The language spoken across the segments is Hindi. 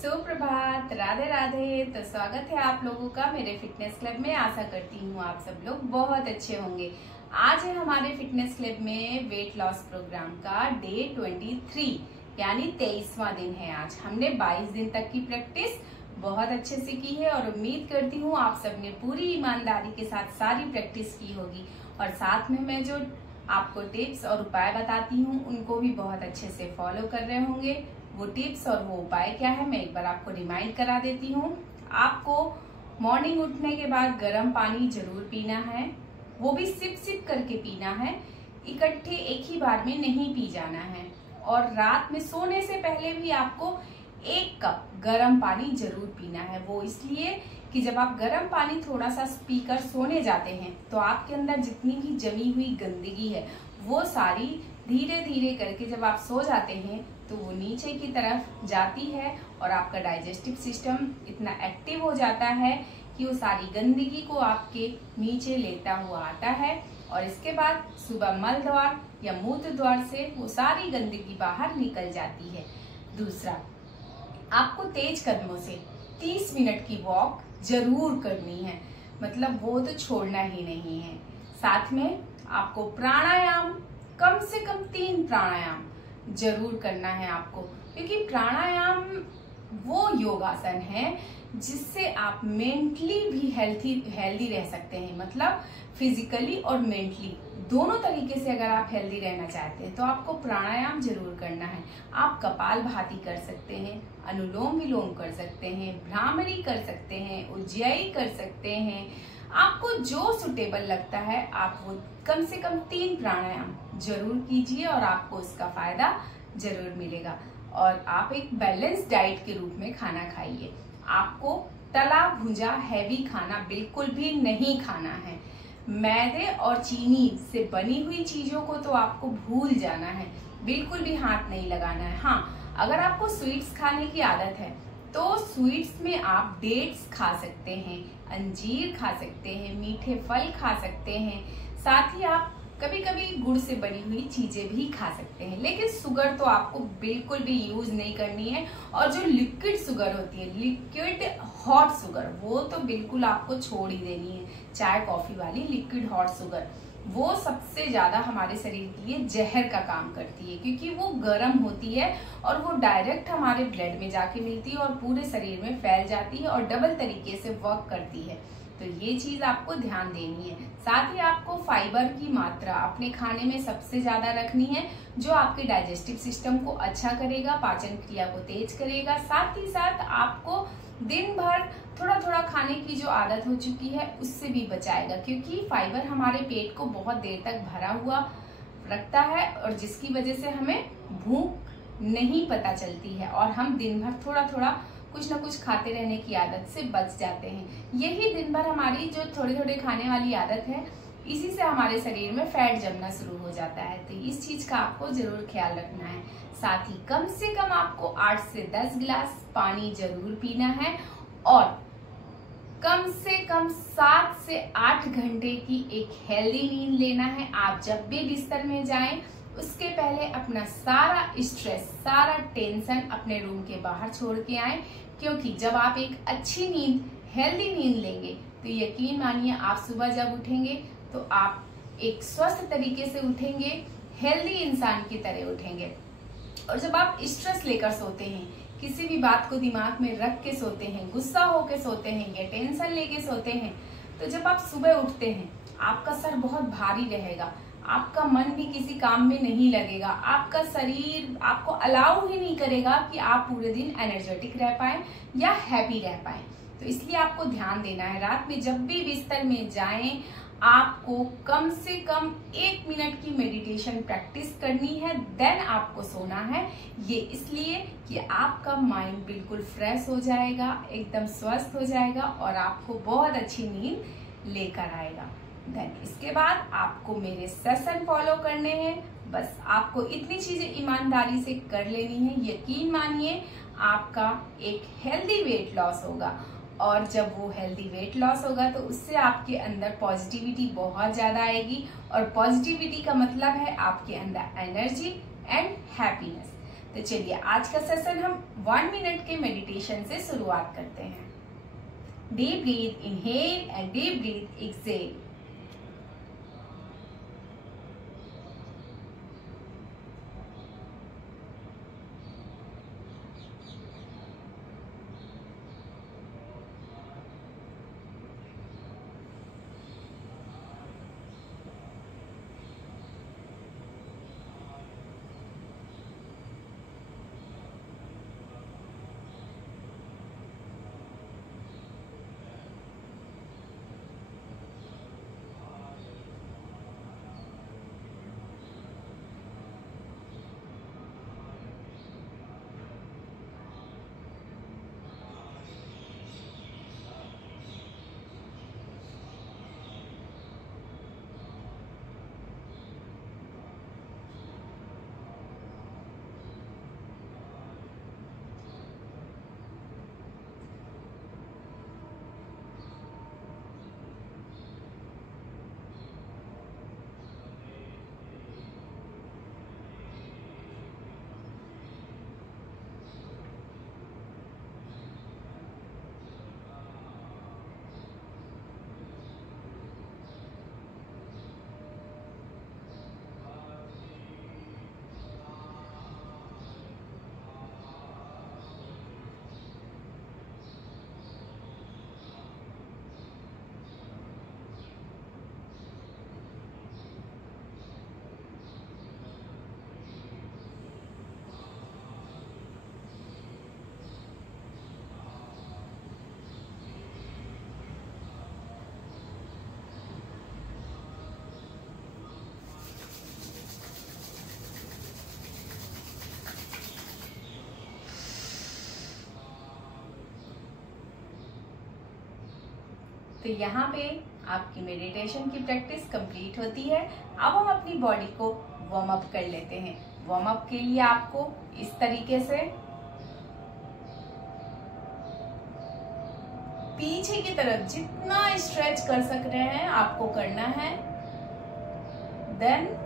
सुप्रभात, राधे राधे। तो स्वागत है आप लोगों का मेरे फिटनेस क्लब में। आशा करती हूँ आप सब लोग बहुत अच्छे होंगे। आज है हमारे फिटनेस क्लब में वेट लॉस प्रोग्राम का डे 23 यानी 23वां दिन है। आज हमने 22 दिन तक की प्रैक्टिस बहुत अच्छे से की है और उम्मीद करती हूँ आप सबने पूरी ईमानदारी के साथ सारी प्रैक्टिस की होगी और साथ में मैं जो आपको टिप्स और उपाय बताती हूँ उनको भी बहुत अच्छे से फॉलो कर रहे होंगे। वो टिप्स और वो उपाय क्या है मैं एक बार आपको रिमाइंड करा देती हूँ। आपको मॉर्निंग उठने के बाद गर्म पानी जरूर पीना है, वो भी सिप सिप करके पीना है, इकट्ठे एक ही बार में नहीं पी जाना है। और रात में सोने से पहले भी आपको 1 कप गर्म पानी जरूर पीना है। वो इसलिए कि जब आप गर्म पानी थोड़ा सा पीकर सोने जाते हैं तो आपके अंदर जितनी भी जमी हुई गंदगी है वो सारी धीरे धीरे करके जब आप सो जाते हैं तो वो नीचे की तरफ जाती है और आपका डाइजेस्टिव सिस्टम इतना एक्टिव हो जाता है कि वो सारी गंदगी को आपके नीचे लेता हुआ आता है और इसके बाद सुबह मल द्वार या मूत्र द्वार से वो सारी गंदगी बाहर निकल जाती है। दूसरा, आपको तेज कदमों से 30 मिनट की वॉक जरूर करनी है, मतलब वो तो छोड़ना ही नहीं है। साथ में आपको प्राणायाम कम से कम 3 प्राणायाम जरूर करना है आपको, क्योंकि प्राणायाम वो योगासन है जिससे आप मेंटली भी हेल्दी रह सकते हैं। मतलब फिजिकली और मेंटली दोनों तरीके से अगर आप हेल्दी रहना चाहते हैं तो आपको प्राणायाम जरूर करना है। आप कपालभाति कर सकते हैं, अनुलोम विलोम कर सकते हैं, भ्रामरी कर सकते हैं, उज्जयी कर सकते हैं। आपको जो सुटेबल लगता है आप वो कम से कम 3 प्राणायाम जरूर कीजिए और आपको उसका फायदा जरूर मिलेगा। और आप एक बैलेंस डाइट के रूप में खाना खाइए। आपको तला भुजा हैवी खाना बिल्कुल भी नहीं खाना है। मैदे और चीनी से बनी हुई चीजों को तो आपको भूल जाना है, बिल्कुल भी हाथ नहीं लगाना है। हाँ, अगर आपको स्वीट्स खाने की आदत है तो स्वीट्स में आप डेट्स खा सकते हैं, अंजीर खा सकते हैं, मीठे फल खा सकते हैं। साथ ही आप कभी कभी गुड़ से बनी हुई चीजें भी खा सकते हैं, लेकिन शुगर तो आपको बिल्कुल भी यूज नहीं करनी है। और जो लिक्विड शुगर होती है, लिक्विड हॉट शुगर, वो तो बिल्कुल आपको छोड़ ही देनी है। चाय कॉफी वाली लिक्विड हॉट शुगर वो सबसे ज्यादा हमारे शरीर के लिए जहर का काम करती है, क्योंकि वो गर्म होती है और वो डायरेक्ट हमारे ब्लड में जाके मिलती है और पूरे शरीर में फैल जाती है और डबल तरीके से वर्क करती है। तो ये चीज आपको ध्यान देनी है। साथ ही आपको फाइबर की मात्रा अपने खाने में सबसे ज्यादा रखनी है, जो आपके डाइजेस्टिव सिस्टम को अच्छा करेगा, पाचन क्रिया को तेज करेगा। साथ ही साथ आपको दिन भर थोड़ा थोड़ा खाने की जो आदत हो चुकी है उससे भी बचाएगा, क्योंकि फाइबर हमारे पेट को बहुत देर तक भरा हुआ रखता है और जिसकी वजह से हमें भूख नहीं पता चलती है और हम दिन भर थोड़ा थोड़ा कुछ ना कुछ खाते रहने की आदत से बच जाते हैं। यही दिन भर हमारी जो थोड़े थोड़े खाने वाली आदत है, इसी से हमारे शरीर में फैट जमना शुरू हो जाता है। तो इस चीज का आपको जरूर ख्याल रखना है। साथ ही कम से कम आपको 8 से 10 गिलास पानी जरूर पीना है और कम से कम 7 से 8 घंटे की एक हेल्दी नींद लेना है। आप जब भी बिस्तर में जाएं उसके पहले अपना सारा स्ट्रेस, सारा टेंशन अपने रूम के बाहर छोड़ के आए, क्योंकि जब आप एक अच्छी नींद, हेल्दी नींद लेंगे तो यकीन मानिए आप सुबह जब उठेंगे तो आप एक स्वस्थ तरीके से उठेंगे, हेल्दी इंसान की तरह उठेंगे। और जब आप स्ट्रेस लेकर सोते हैं, किसी भी बात को दिमाग में रख के सोते हैं, गुस्सा होके सोते हैं या टेंशन लेके सोते हैं, तो जब आप सुबह उठते हैं आपका सर बहुत भारी रहेगा, आपका मन भी किसी काम में नहीं लगेगा, आपका शरीर आपको अलाउ ही नहीं करेगा कि आप पूरे दिन एनर्जेटिक रह पाए या हैप्पी रह पाए। तो इसलिए आपको ध्यान देना है, रात में जब भी बिस्तर में जाएं आपको कम से कम 1 मिनट की मेडिटेशन प्रैक्टिस करनी है, देन आपको सोना है। ये इसलिए कि आपका माइंड बिल्कुल फ्रेश हो जाएगा, एकदम स्वस्थ हो जाएगा और आपको बहुत अच्छी नींद लेकर आएगा। देन इसके बाद आपको मेरे सेशन फॉलो करने हैं। बस आपको इतनी चीजें ईमानदारी से कर लेनी है। यकीन मानिए आपका एक हेल्दी वेट लॉस होगा और जब वो हेल्दी वेट लॉस होगा तो उससे आपके अंदर पॉजिटिविटी बहुत ज्यादा आएगी और पॉजिटिविटी का मतलब है आपके अंदर एनर्जी एंड हैप्पीनेस। तो चलिए आज का सेशन हम 1 मिनट के मेडिटेशन से शुरुआत करते हैं। Deep breath inhale and deep breath exhale. तो यहाँ पे आपकी मेडिटेशन की प्रैक्टिस कंप्लीट होती है। अब हम अपनी बॉडी को वार्म अप कर लेते हैं। वार्म अप के लिए आपको इस तरीके से पीछे की तरफ जितना स्ट्रेच कर सक रहे हैं आपको करना है। Then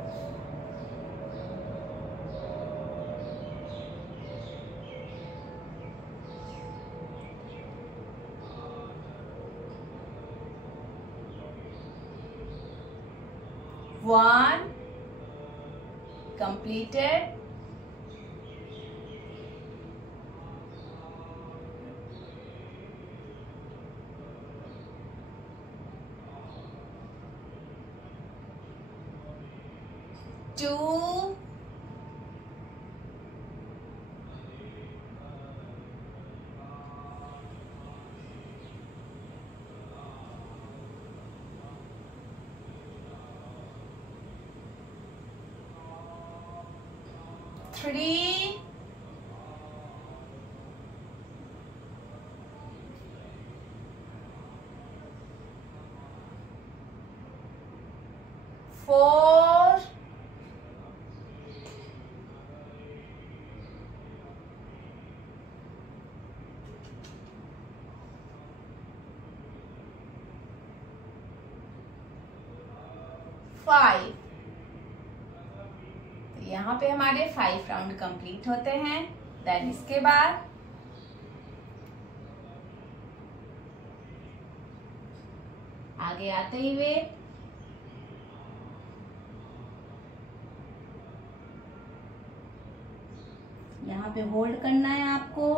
one completed. Two. Three. Four. Five. यहाँ पे हमारे 5 राउंड कंप्लीट होते हैं। देन इसके बाद आगे आते हुए यहाँ पे होल्ड करना है आपको।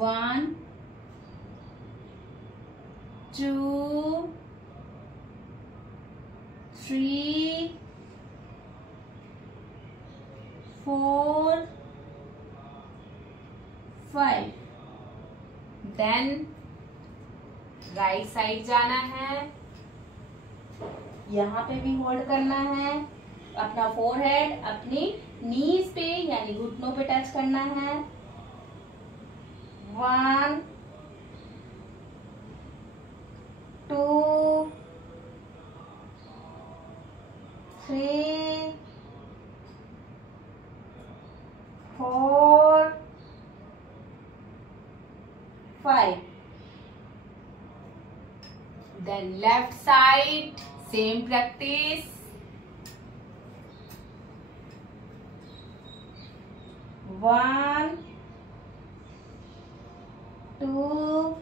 1 2 3 4 5। देन राइट साइड जाना है। यहाँ पे भी होल्ड करना है। अपना फोरहेड अपनी नीज पे यानी घुटनों पे टच करना है। 1 2 3 4 5। Then left side, same practice. 1 2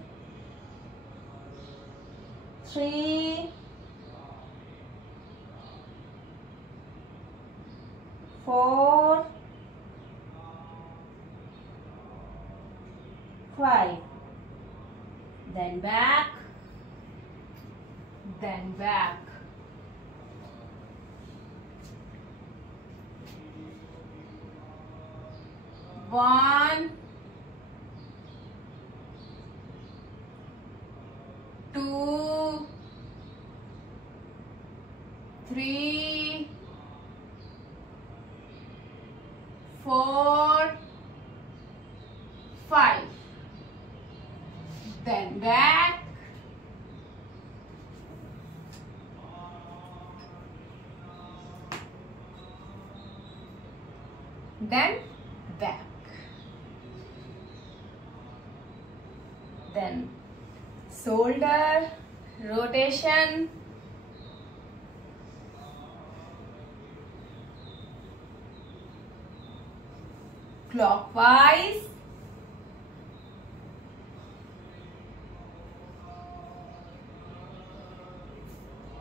3 4 5, then back, then back. 1 2 3 4 5, then back, then back, then shoulder rotation, clockwise,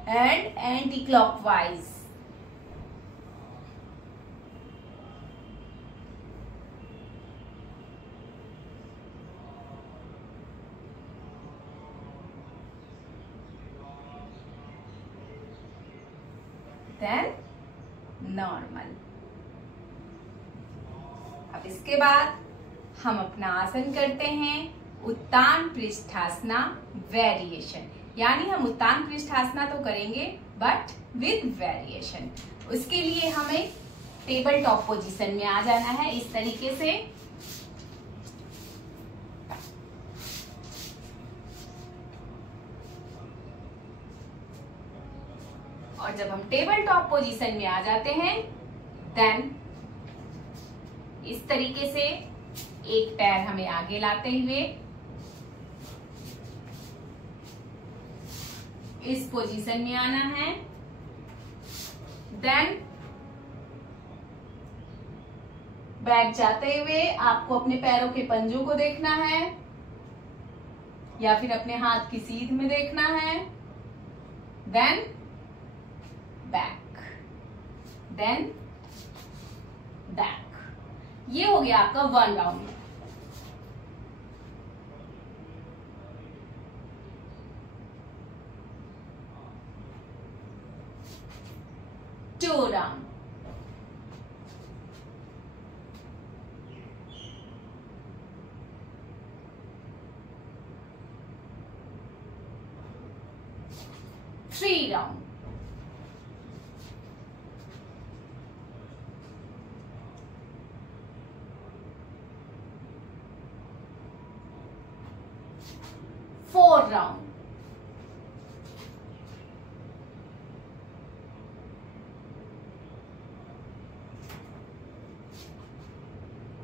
and anti-clockwise. Then normal. अब इसके बाद हम अपना आसन करते हैं उत्तान पृष्ठासना वेरिएशन, यानी हम उत्तान पृष्ठासना तो करेंगे बट विद वेरिएशन। उसके लिए हमें टेबल टॉप पोजीशन में आ जाना है इस तरीके से। और जब हम टेबल टॉप पोजीशन में आ जाते हैं देन इस तरीके से एक पैर हमें आगे लाते हुए इस पोजीशन में आना है। देन बैक जाते हुए आपको अपने पैरों के पंजों को देखना है या फिर अपने हाथ की सीध में देखना है। Then back, then back. ये हो गया आपका 1 round. Two round, three round, four round,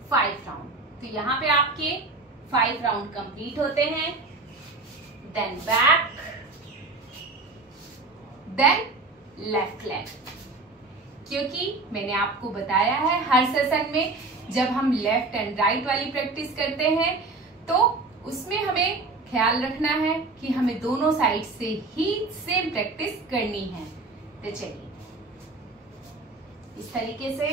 five round. तो यहाँ पे आपके 5 राउंड कंप्लीट होते हैं। Then back, then left leg. क्योंकि मैंने आपको बताया है हर सेशन में जब हम लेफ्ट एंड राइट वाली प्रैक्टिस करते हैं तो उसमें हमें ख्याल रखना है कि हमें दोनों साइड से ही सेम प्रैक्टिस करनी है। तो चलिए इस तरीके से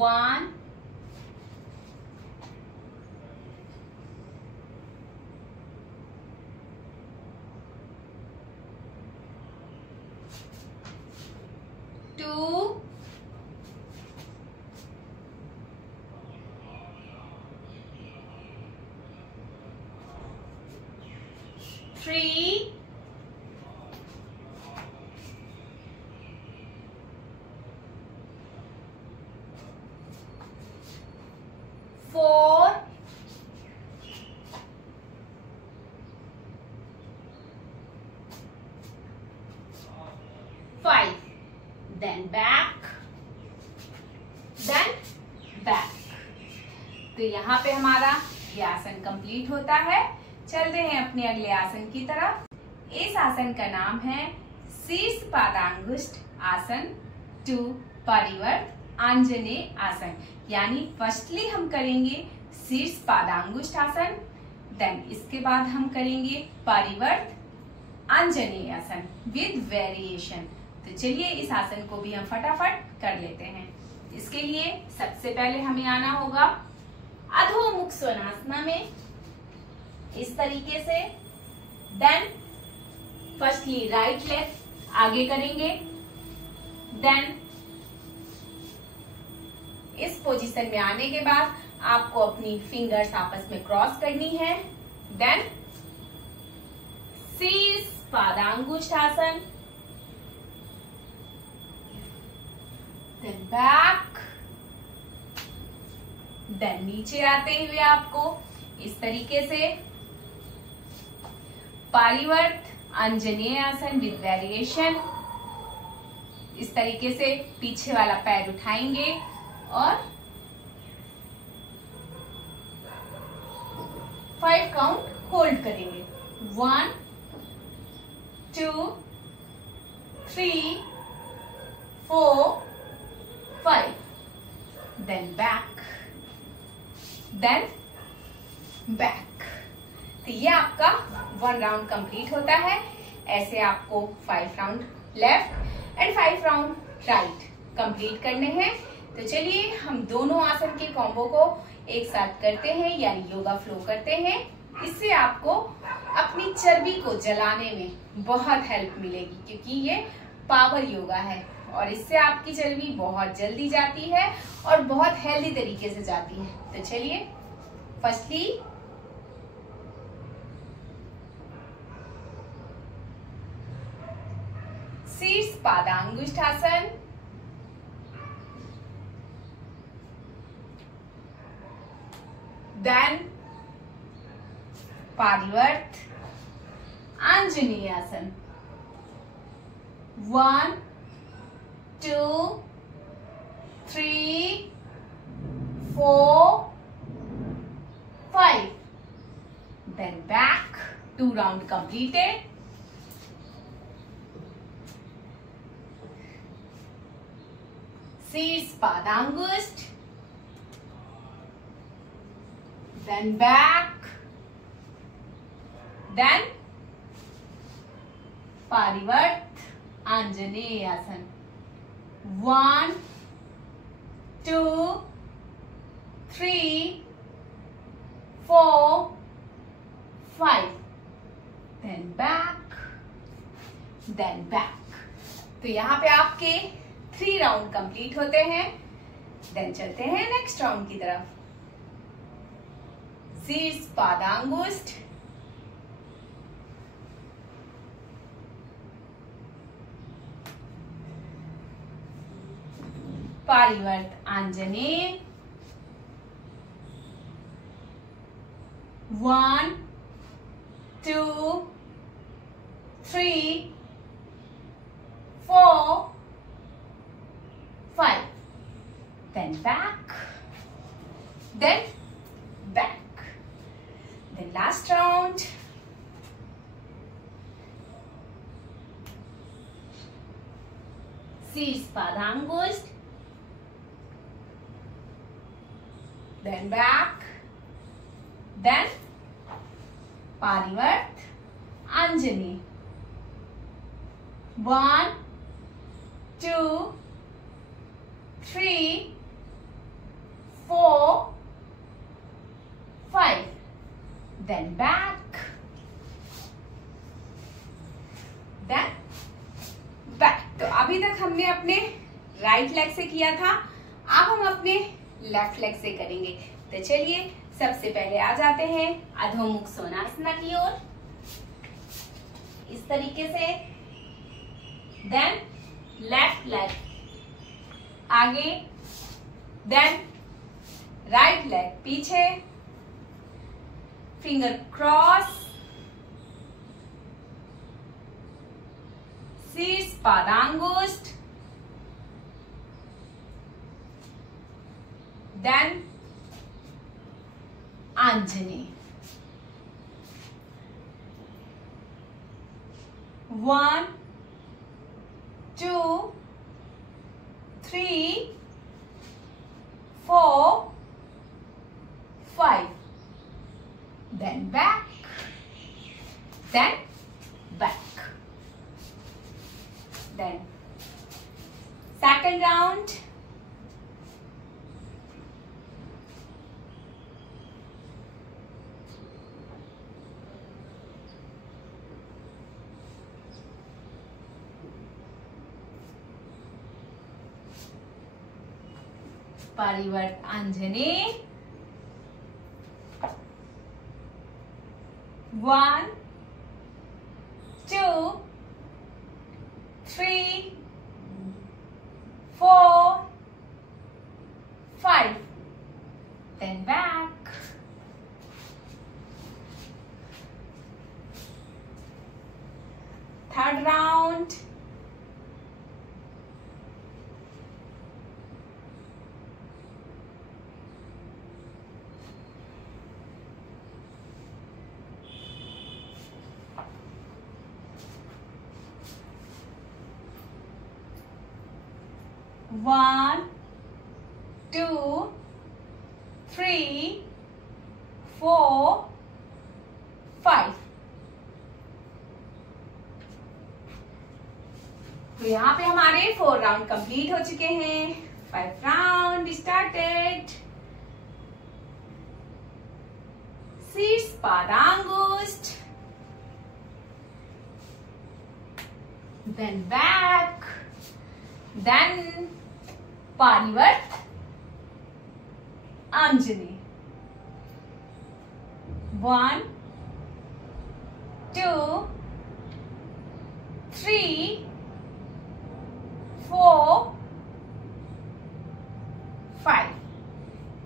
one, two, three, four, five, then back, then back। तो यहाँ पे हमारा ये आसन कंप्लीट होता है। चलते हैं अपने अगले आसन की तरफ। इस आसन का नाम है शीर्ष पादांगुष्ठ आसन टू परिवर्त आंजनेय आसन। यानी फर्स्टली हम करेंगे शीर्ष पादांगुष्ठ आसन, देन इसके बाद हम करेंगे परिवर्त आंजनेय आसन विद वेरिएशन। तो चलिए इस आसन को भी हम फटाफट कर लेते हैं। इसके लिए सबसे पहले हमें आना होगा अधोमुख स्वनासना में, इस तरीके से। देन फर्स्टली राइट लेग आगे करेंगे, देन इस पोजीशन में आने के बाद आपको अपनी फिंगर्स आपस में क्रॉस करनी है। देन शीर्ष पादांगुष्ठ आसन, देन बैक, देन नीचे आते हुए आपको इस तरीके से परिवर्त आंजनेय आसन विद वेरिएशन। इस तरीके से पीछे वाला पैर उठाएंगे और 5 काउंट होल्ड करेंगे। 1 2 3 4 5, देन बैक, देन बैक। तो ये आपका 1 राउंड कंप्लीट होता है। ऐसे आपको 5 round left and 5 round right complete करने हैं। तो चलिए हम दोनों आसन के कॉम्बो को एक साथ करते हैं, यानी योगा फ्लो करते हैं। इससे आपको अपनी चर्बी को जलाने में बहुत हेल्प मिलेगी, क्योंकि ये पावर योगा है और इससे आपकी चर्बी बहुत जल्दी जाती है और बहुत हेल्दी तरीके से जाती है। तो चलिए फर्स्टली शीर्ष पादांगुष्ठ आसन, देन परिवर्त आंजनेय आसन। 1 2 3 4 5, then back, 2 round completed. शीर्ष पादांगुष्ठ, then back, then परिवर्त आंजनेय आसन। 1 2 3 4 5, then back, then back। तो यहाँ पे आपके 3 राउंड कंप्लीट होते हैं। देन चलते हैं नेक्स्ट राउंड की तरफ। शीर्ष पादांगुष्ठ, परिवर्त Anjaneya. 1 2 3 4 5, then back, then back, then last round। शीर्ष पादांगुष्ठ, then back, then परिवर्त Anjaneya. 1 2 3 4 5, then back, then back। तो अभी तक हमने अपने राइट लेग से किया था, अब हम अपने लेफ्ट लेग से करेंगे। तो चलिए सबसे पहले आ जाते हैं अधोमुख सोनासना की ओर, इस तरीके से। देन लेफ्ट लेग आगे, देन राइट लेग पीछे, फिंगर क्रॉस, शीर्ष पादांगुष्ठ, then Anjaneya. 1 2 3 4 5. Then back. Then back. Then second round. परिवर्त Anjani. 1 2 3 4 5. Then back. Third round. One, 2 3 4 5. तो यहाँ पे हमारे 4 राउंड कंप्लीट हो चुके हैं. 5 राउंड स्टार्टेड. सीट्स पादांगुस्ट. Then back. Then पारिवर्त अंजनी. 1 2 3 4 5.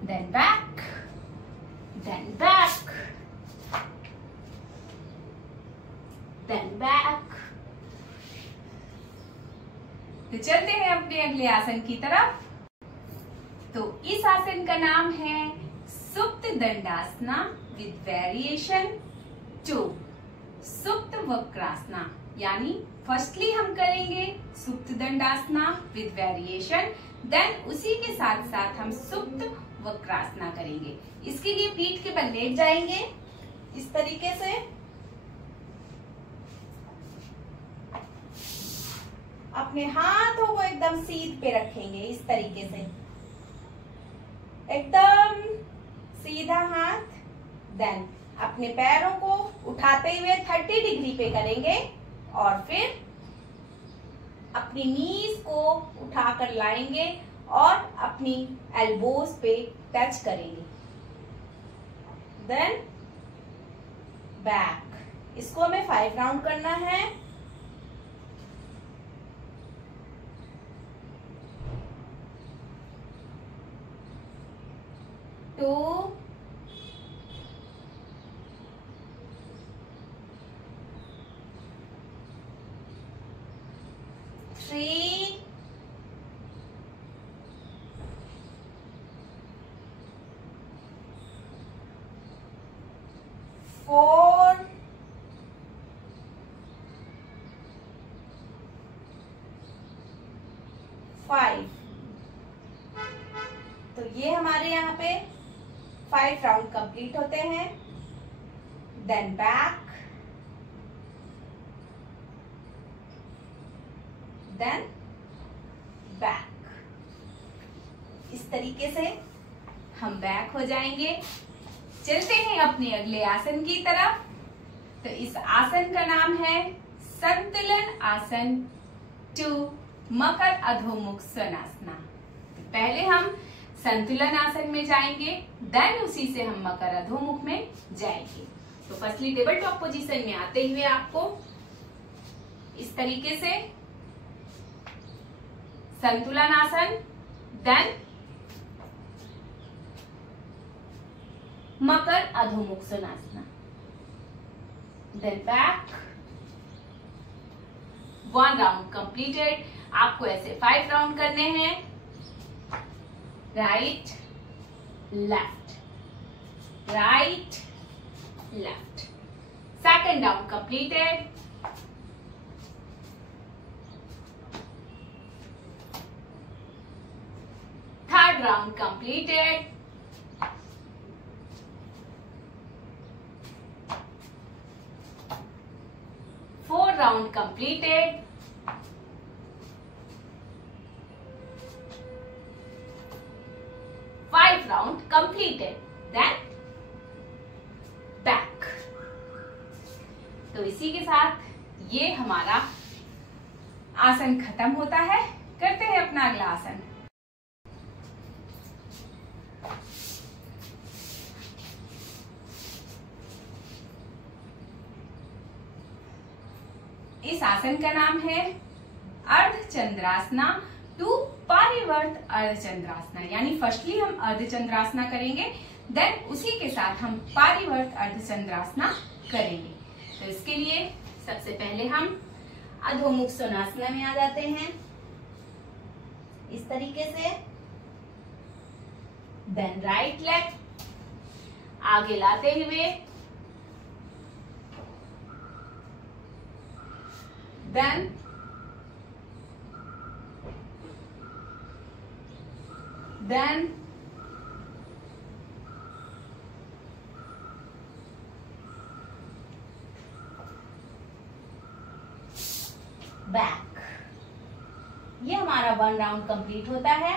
Then back. Then back. Then back. तो चलते हैं अपने अगले आसन की तरफ. तो इस आसन का नाम है सुप्त दंडासना विद वेरिएशन 2. सुप्त वक्रासना. यानी फर्स्टली हम करेंगे सुप्त दंडासना विद वेरिएशन, देन उसी के साथ साथ हम सुप्त वक्रासना करेंगे. इसके लिए पीठ के बल लेट जाएंगे इस तरीके से. अपने हाथों को एकदम सीध पे रखेंगे इस तरीके से, एकदम सीधा हाथ. देन अपने पैरों को उठाते हुए 30 डिग्री पे करेंगे और फिर अपनी नीज को उठाकर लाएंगे और अपनी एल्बोज पे टच करेंगे. Then back. इसको हमें 5 राउंड करना है. 2 3 4 5. तो ये हमारे यहाँ पे 5 राउंड कंप्लीट होते हैं. Then back. Then back. इस तरीके से हम बैक हो जाएंगे. चलते हैं अपने अगले आसन की तरफ. तो इस आसन का नाम है संतुलन आसन 2 मकर अधोमुख स्वनासना. तो पहले हम संतुलन आसन में जाएंगे, देन उसी से हम मकर अधोमुख में जाएंगे. तो फर्स्टली टेबल टॉप पोजीशन में आते हुए आपको इस तरीके से संतुलन आसन, देन मकर अधोमुख स्वनासना, देन बैक. 1 round completed. आपको ऐसे 5 राउंड करने हैं. Right left, right left. Second round completed. round completed. 4 round completed. 5 round completed. Then back. तो इसी के साथ ये हमारा आसन खत्म होता है। करते हैं अपना अगला आसन। इस आसन का नाम है अर्धचंद्रासना टू पारिवर्त अर्धचंद्रासना, यानी फर्स्टली हम अर्धचंद्रासना करेंगे, देन उसी के साथ हम पारिवर्त अर्धचंद्रासना करेंगे। तो इसके लिए सबसे पहले हम अधोमुख सोनासना में आ जाते हैं इस तरीके से। देन राइट लेग आगे लाते हुए, देन बैक। ये हमारा 1 राउंड कंप्लीट होता है।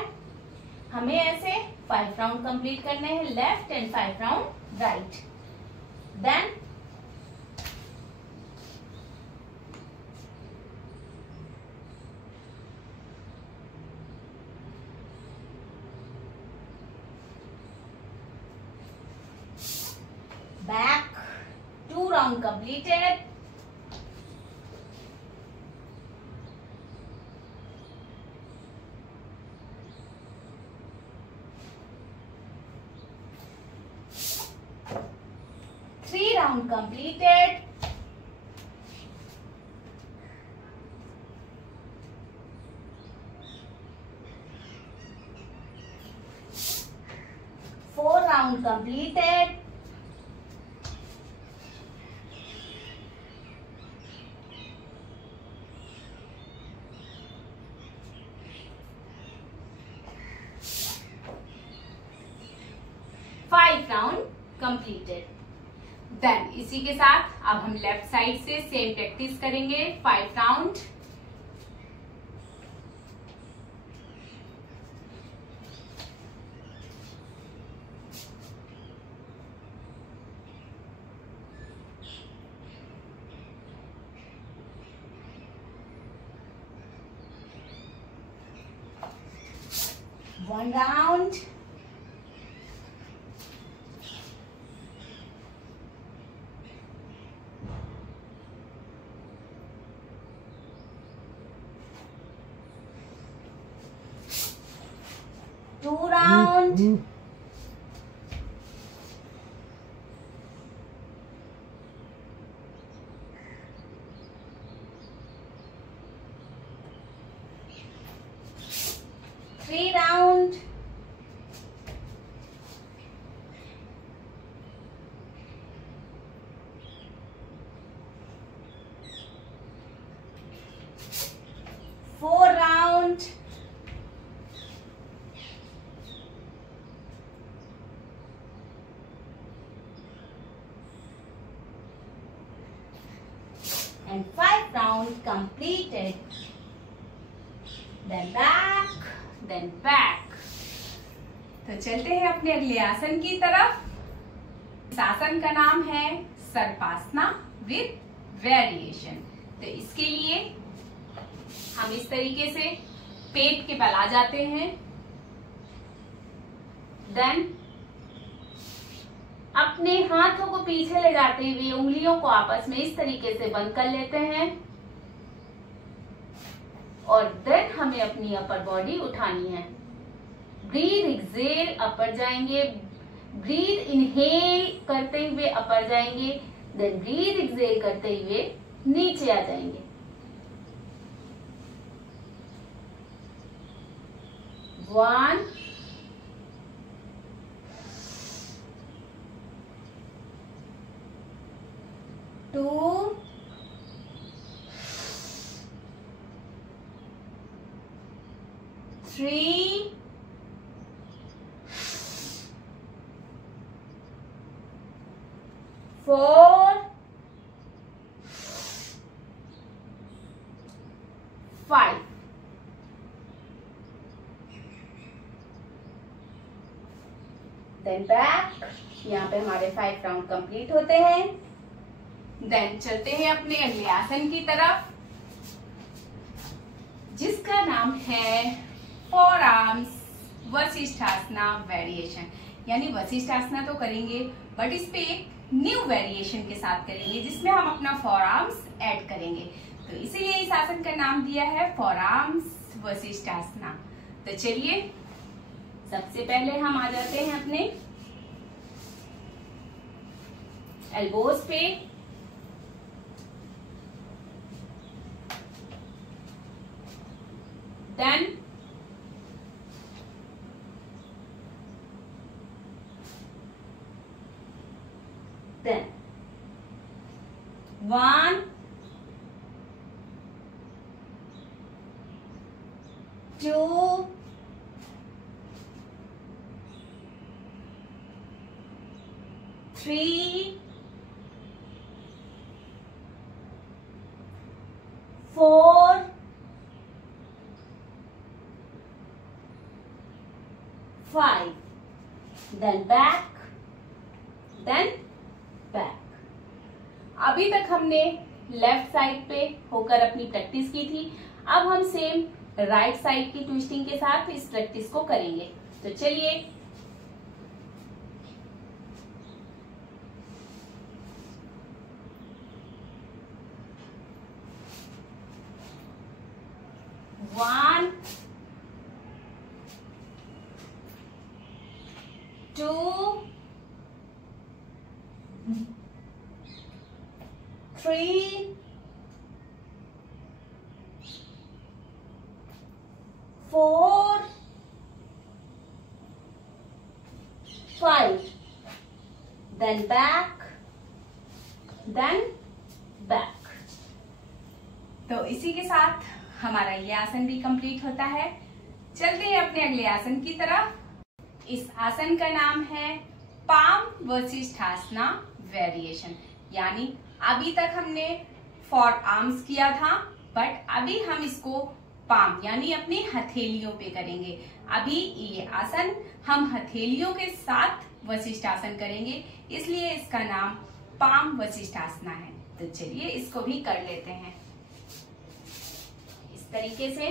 हमें ऐसे 5 राउंड कंप्लीट करने हैं, left and 5 round right. Then back, 2 round completed. Three round completed. Four round completed. Five round completed. Then इसी के साथ अब हम लेफ्ट साइड से सेम प्रैक्टिस करेंगे 5 round. One round. Two round. Three round. Four round. And 5 round completed. Then back, then back. तो चलते हैं अपने अगले आसन की तरफ। इस आसन का नाम है सर्पासना विद वेरिएशन। तो इसके लिए हम इस तरीके से पेट के बल आ जाते हैं, देन अपने हाथों को पीछे ले जाते हुए उंगलियों को आपस में इस तरीके से बंद कर लेते हैं और देन हमें अपनी अपर बॉडी उठानी है। ब्रीथ एक्सेल अपर जाएंगे, ब्रीथ इनहेल करते हुए अपर जाएंगे, देन ब्रीथ एक्सेल करते हुए नीचे आ जाएंगे। 1 2 3 देन बैक। यहाँ पे हमारे 5 राउंड कंप्लीट होते हैं। देन चलते हैं अपने अगले आसन की तरफ, जिसका नाम है फोर आर्म्स वशिष्ठासना वेरिएशन। यानी वशिष्ठासना तो करेंगे, बट इस पे एक न्यू वेरिएशन के साथ करेंगे, जिसमें हम अपना फोर आर्म्स ऐड करेंगे। तो इसीलिए इस आसन का नाम दिया है फोर आर्म्स वशिष्ठासना। तो चलिए सबसे पहले हम आ जाते हैं अपने एल्बोज पे। Then Then 1, 2, 3, 4, 5, then back, then back. अभी तक हमने लेफ्ट साइड पे होकर अपनी प्रैक्टिस की थी। अब हम सेम राइट साइड की ट्विस्टिंग के साथ इस प्रैक्टिस को करेंगे। तो चलिए 1, 2, 3, 4, 5, then back, then back। तो इसी के साथ हमारा ये आसन भी कंप्लीट होता है। चलते हैं अपने अगले आसन की तरफ। इस आसन का नाम है पाम वशिष्ठासना वेरिएशन। यानी अभी तक हमने फॉर आर्म्स किया था, बट अभी हम इसको पाम यानी अपनी हथेलियों पे करेंगे। अभी ये आसन हम हथेलियों के साथ वशिष्ठासन करेंगे, इसलिए इसका नाम पाम वशिष्ठासना है। तो चलिए इसको भी कर लेते हैं। इस तरीके से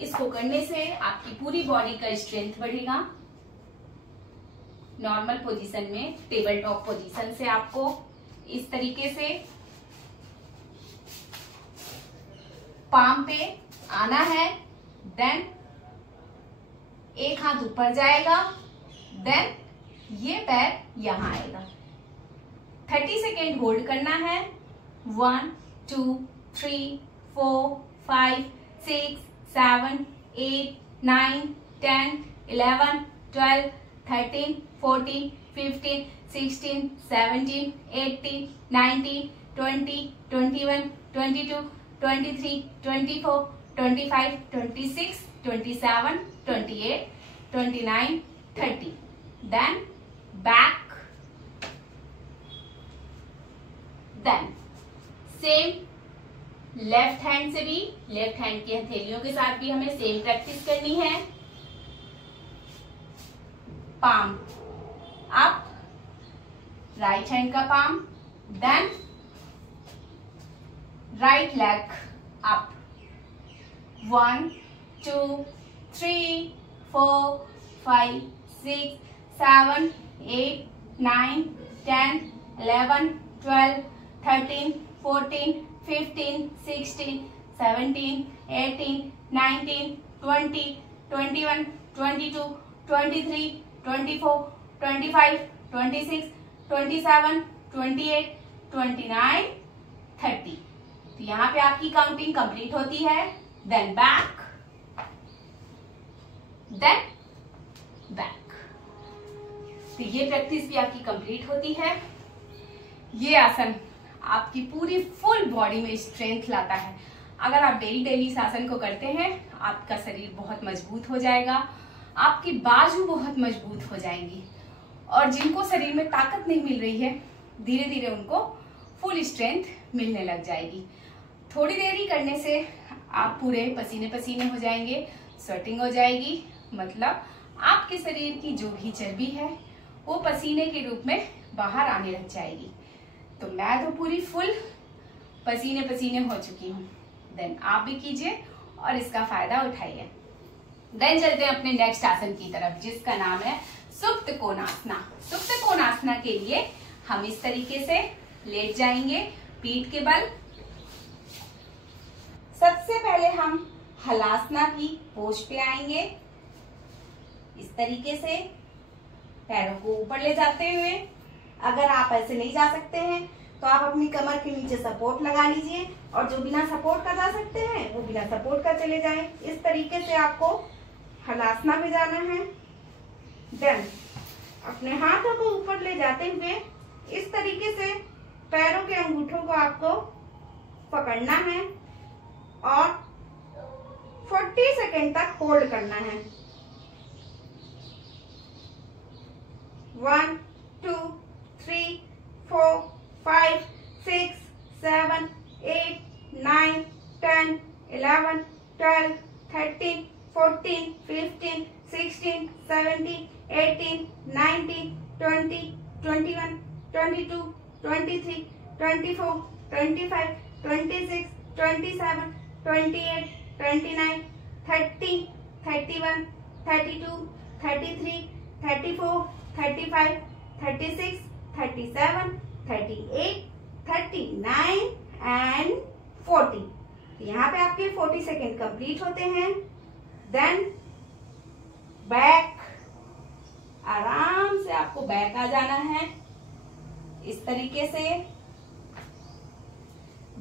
इसको करने से आपकी पूरी बॉडी का स्ट्रेंथ बढ़ेगा। नॉर्मल पोजीशन में, टेबल टॉप पोजीशन से आपको इस तरीके से पाम पे आना है। देन एक हाथ ऊपर जाएगा, देन ये पैर यहां आएगा। 30 सेकेंड होल्ड करना है। 1, 2, 3, 4, 5, 6, 7, 8, 9, 10, 11, 12, 13, 14, 15, 16, 17, 18, 19, 20, 21, 22, 23, 24, 25, 26, 27, 28, 29, 30. Then back. Then same left hand से भी, लेफ्ट हैंड की हथेलियों के साथ भी हमें सेम प्रैक्टिस करनी है। पाम अप, राइट हैंड का palm, then right leg up. 1, 2, 3, 4, 5, 6, 7, 8, 9, 10, 11, 12, 13, 14, 15, 16, 17, 18, 19, 20, 21, 22, 23, 24, 25, 26, 27, 28, 29, 30। तो यहाँ पे आपकी काउंटिंग कंप्लीट होती है। Then back, then back. तो ये प्रैक्टिस भी आपकी कंप्लीट होती है। ये आसन आपकी पूरी फुल बॉडी में स्ट्रेंथ लाता है। अगर आप डेली डेली इस आसन को करते हैं, आपका शरीर बहुत मजबूत हो जाएगा, आपकी बाजू बहुत मजबूत हो जाएंगी, और जिनको शरीर में ताकत नहीं मिल रही है, धीरे धीरे उनको फुल स्ट्रेंथ मिलने लग जाएगी। थोड़ी देर ही करने से आप पूरे पसीने पसीने हो जाएंगे, स्वेटिंग हो जाएगी, मतलब आपके शरीर की जो भी चर्बी है वो पसीने के रूप में बाहर आने लग जाएगी। तो मैं तो पूरी फुल पसीने पसीने हो चुकी हूँ। देन आप भी कीजिए और इसका फायदा उठाइए। देन चलते हैं अपने नेक्स्ट आसन की तरफ, जिसका नाम है सुप्त कोणासना। सुप्त कोणासना के लिए हम इस तरीके से लेट जाएंगे पीठ के बल। सबसे पहले हम हलासना की पोज पे आएंगे, इस तरीके से पैरों को ऊपर ले जाते हुए। अगर आप ऐसे नहीं जा सकते हैं तो आप अपनी कमर के नीचे सपोर्ट लगा लीजिए, और जो बिना सपोर्ट का जा सकते हैं वो बिना सपोर्ट का चले जाएं। इस तरीके से आपको हलासना में जाना है। देन अपने हाथों को ऊपर ले जाते हुए इस तरीके से पैरों के अंगूठों को आपको पकड़ना है और 40 सेकेंड तक होल्ड करना है। 1 2 3 4 5 6 7 8 9 10 11 12 13 14 15 16 17 18 19 20 21 22 23 24 25 26 27 28 29 30 31 32 33 34 35 36 37 38 39 एंड 40। यहाँ पे आपके 40 सेकेंड कंप्लीट होते हैं। देन बैक, आराम से आपको बैक आ जाना है इस तरीके से।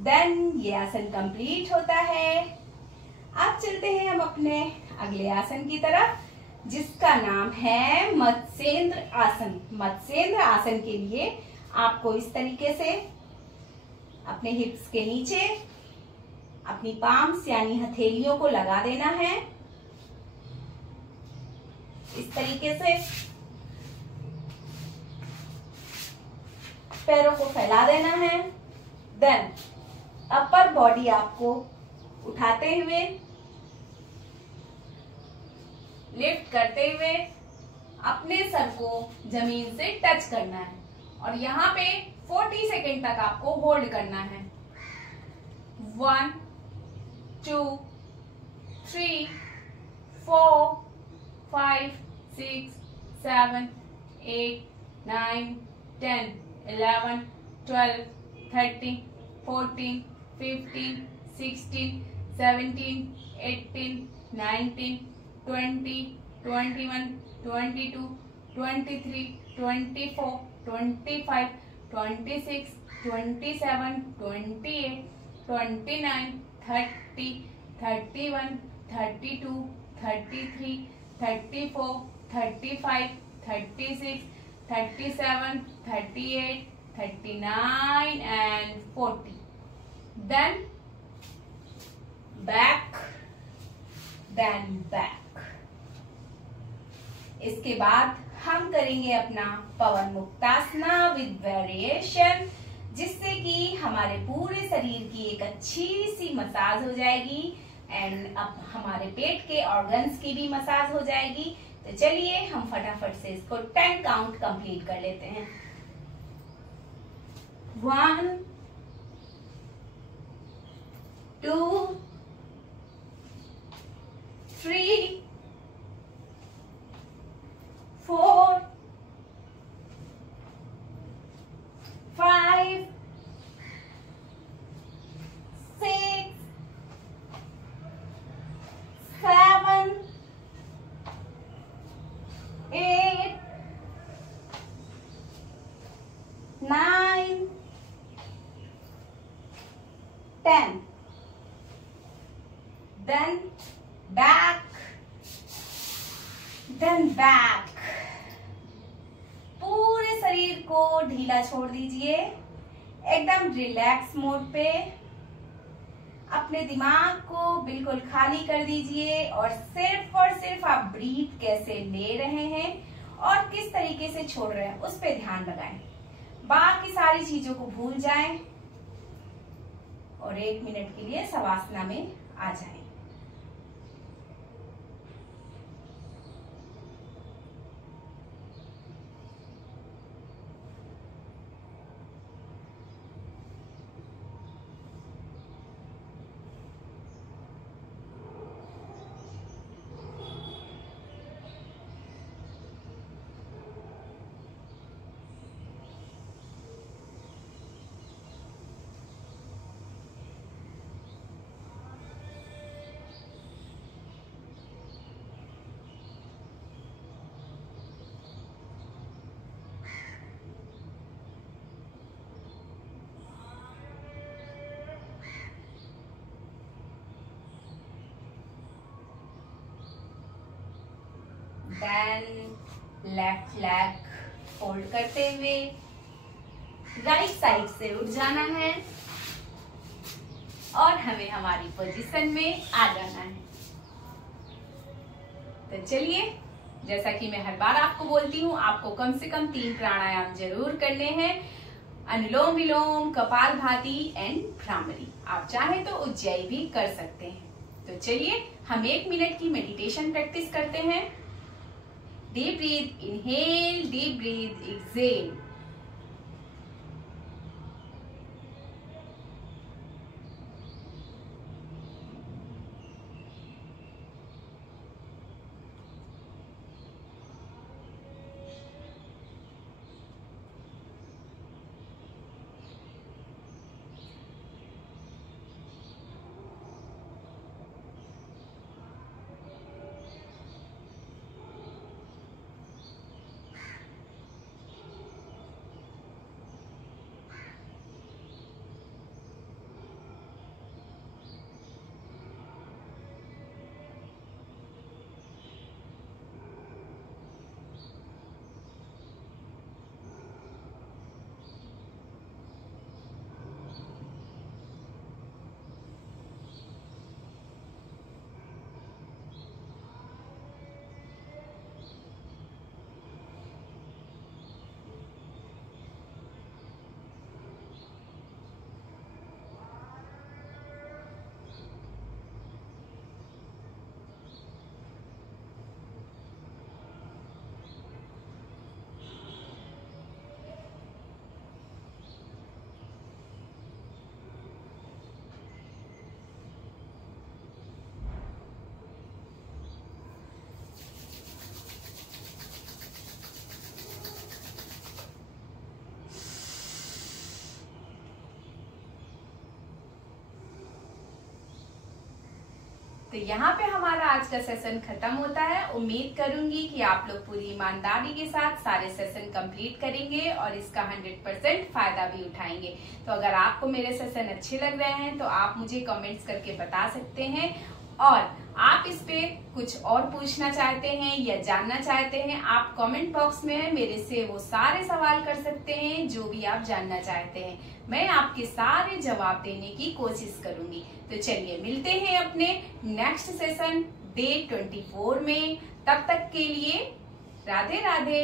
देन ये आसन कंप्लीट होता है। अब चलते हैं हम अपने अगले आसन की तरफ, जिसका नाम है मत्स्येंद्र आसन। मत्स्येंद्र आसन के लिए आपको इस तरीके से अपने हिप्स के नीचे अपनी पाम्स यानी हथेलियों को लगा देना है, इस तरीके से पैरों को फैला देना है। देन अपर बॉडी आपको उठाते हुए, लिफ्ट करते हुए अपने सर को जमीन से टच करना है, और यहाँ पे 40 सेकेंड तक आपको होल्ड करना है। 1 2 3 4 5 6 7 8 9 10 11 12 13 14 15 16 17 18 19 20 21 22 23 24 25 26 27 28 29 30 31 32 33 34 35 36 37 38 39 and 40. Then back, then back. इसके बाद हम करेंगे अपना पवन मुक्तासना विद वेरिएशन, जिससे कि हमारे पूरे शरीर की एक अच्छी सी मसाज हो जाएगी एंड अब हमारे पेट के ऑर्गन्स की भी मसाज हो जाएगी। तो चलिए हम फटाफट से इसको 10 काउंट कंप्लीट कर लेते हैं। 1 2 3 4 5 6 7 8 9 10. Then back, then back. पूरे शरीर को ढीला छोड़ दीजिए, एकदम रिलैक्स मोड पे अपने दिमाग को बिल्कुल खाली कर दीजिए और सिर्फ आप ब्रीथ कैसे ले रहे हैं और किस तरीके से छोड़ रहे हैं उस पे ध्यान लगाएं। बाकी सारी चीजों को भूल जाएं और 1 मिनट के लिए शवासना में आ जाएं। देन लेफ्ट लेग फोल्ड करते हुए राइट साइड से उठ जाना है और हमें हमारी पोजीशन में आ जाना है। तो चलिए, जैसा कि मैं हर बार आपको बोलती हूँ, आपको कम से कम 3 प्राणायाम जरूर करने हैं। अनुलोम विलोम, कपालभाति एंड भ्रामरी। आप चाहे तो उज्जयी भी कर सकते हैं। तो चलिए हम 1 मिनट की मेडिटेशन प्रैक्टिस करते हैं। Deep breath inhale, deep breath exhale. तो यहाँ पे हमारा आज का सेशन खत्म होता है। उम्मीद करूंगी कि आप लोग पूरी ईमानदारी के साथ सारे सेशन कंप्लीट करेंगे और इसका 100% फायदा भी उठाएंगे। तो अगर आपको मेरे सेशन अच्छे लग रहे हैं तो आप मुझे कमेंट्स करके बता सकते हैं, और आप इस पे कुछ और पूछना चाहते हैं या जानना चाहते हैं, आप कमेंट बॉक्स में मेरे से वो सारे सवाल कर सकते हैं जो भी आप जानना चाहते हैं। मैं आपके सारे जवाब देने की कोशिश करूंगी। तो चलिए मिलते हैं अपने नेक्स्ट सेशन डे 24 में। तब तक के लिए राधे राधे।